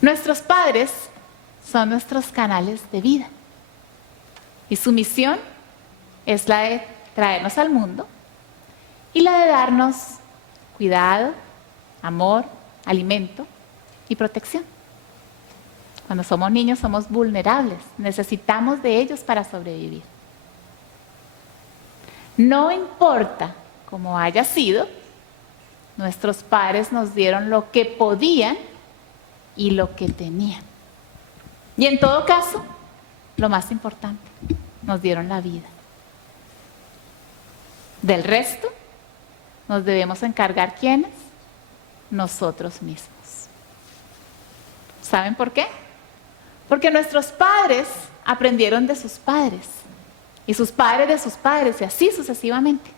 Nuestros padres son nuestros canales de vida y su misión es la de traernos al mundo y la de darnos cuidado, amor, alimento y protección. Cuando somos niños somos vulnerables, necesitamos de ellos para sobrevivir. No importa cómo haya sido, nuestros padres nos dieron lo que podían y lo que tenían. Y en todo caso, lo más importante, nos dieron la vida. Del resto, nos debemos encargar ¿quiénes? Nosotros mismos. ¿Saben por qué? Porque nuestros padres aprendieron de sus padres, y sus padres de sus padres, y así sucesivamente.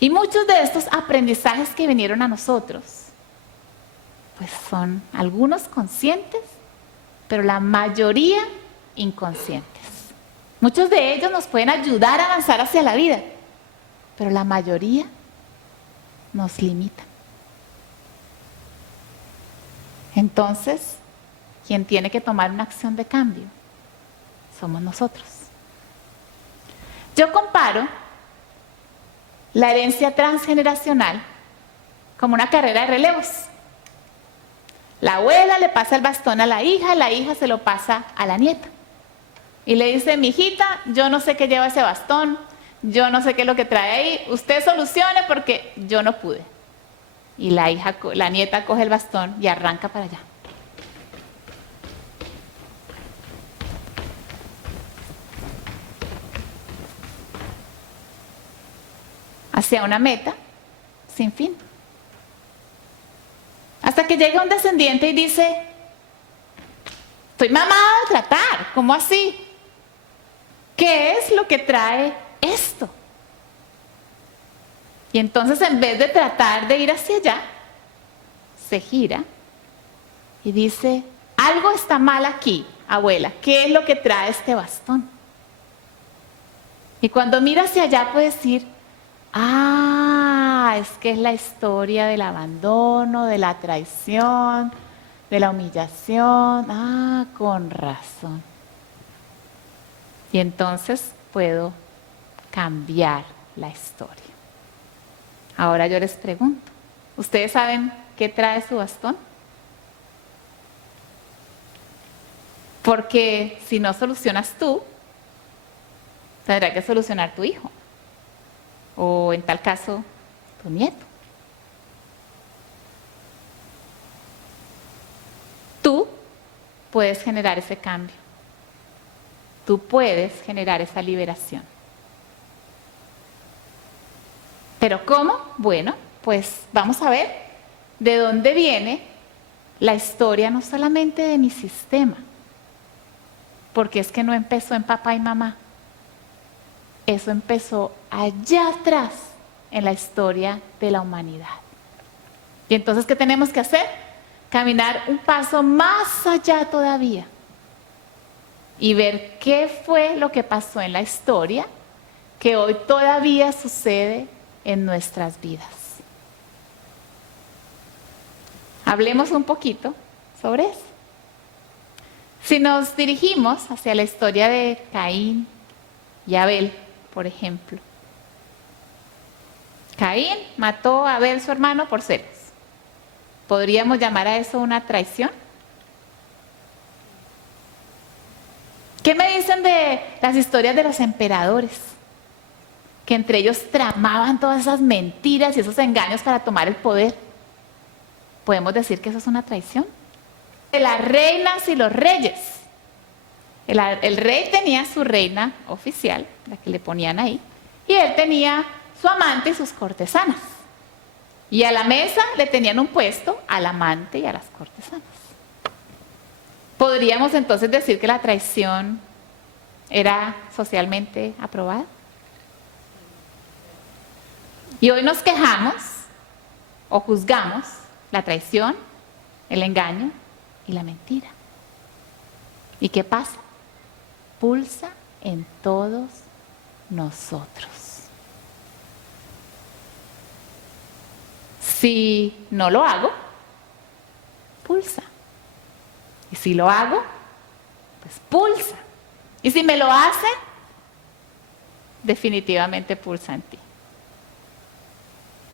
Y muchos de estos aprendizajes que vinieron a nosotros, pues son algunos conscientes, pero la mayoría inconscientes. Muchos de ellos nos pueden ayudar a avanzar hacia la vida, pero la mayoría nos limitan. Entonces, quien tiene que tomar una acción de cambio somos nosotros. Yo comparo la herencia transgeneracional como una carrera de relevos. La abuela le pasa el bastón a la hija se lo pasa a la nieta. Y le dice, mijita, yo no sé qué lleva ese bastón, yo no sé qué es lo que trae ahí, usted solucione porque yo no pude. Y la nieta coge el bastón y arranca para allá. Hacia una meta sin fin. Hasta que llega un descendiente y dice, estoy mamada de tratar, ¿cómo así? ¿Qué es lo que trae esto? Y entonces en vez de tratar de ir hacia allá, se gira y dice, algo está mal aquí, abuela, ¿qué es lo que trae este bastón? Y cuando mira hacia allá puede decir, es que es la historia del abandono, de la traición, de la humillación. Con razón. Y entonces puedo cambiar la historia. Ahora yo les pregunto, ¿ustedes saben qué trae su bastón? Porque si no solucionas tú, tendrá que solucionar tu hijo. O en tal caso, tu nieto. Tú puedes generar ese cambio. Tú puedes generar esa liberación. ¿Pero cómo? Bueno, pues vamos a ver de dónde viene la historia, no solamente de mi sistema, porque es que no empezó en papá y mamá. Eso empezó allá atrás en la historia de la humanidad. Y entonces, ¿qué tenemos que hacer? Caminar un paso más allá todavía y ver qué fue lo que pasó en la historia que hoy todavía sucede en nuestras vidas. Hablemos un poquito sobre eso. Si nos dirigimos hacia la historia de Caín y Abel, por ejemplo. Caín mató a Abel, su hermano, por celos. ¿Podríamos llamar a eso una traición? ¿Qué me dicen de las historias de los emperadores? Que entre ellos tramaban todas esas mentiras y esos engaños para tomar el poder. ¿Podemos decir que eso es una traición? De las reinas y los reyes. El rey tenía su reina oficial, la que le ponían ahí, y él tenía su amante y sus cortesanas. Y a la mesa le tenían un puesto al amante y a las cortesanas. ¿Podríamos entonces decir que la traición era socialmente aprobada? Y hoy nos quejamos o juzgamos la traición, el engaño y la mentira. ¿Y qué pasa? Pulsa en todos nosotros. Si no lo hago, pulsa. Y si lo hago, pues pulsa. Y si me lo hace, definitivamente pulsa en ti.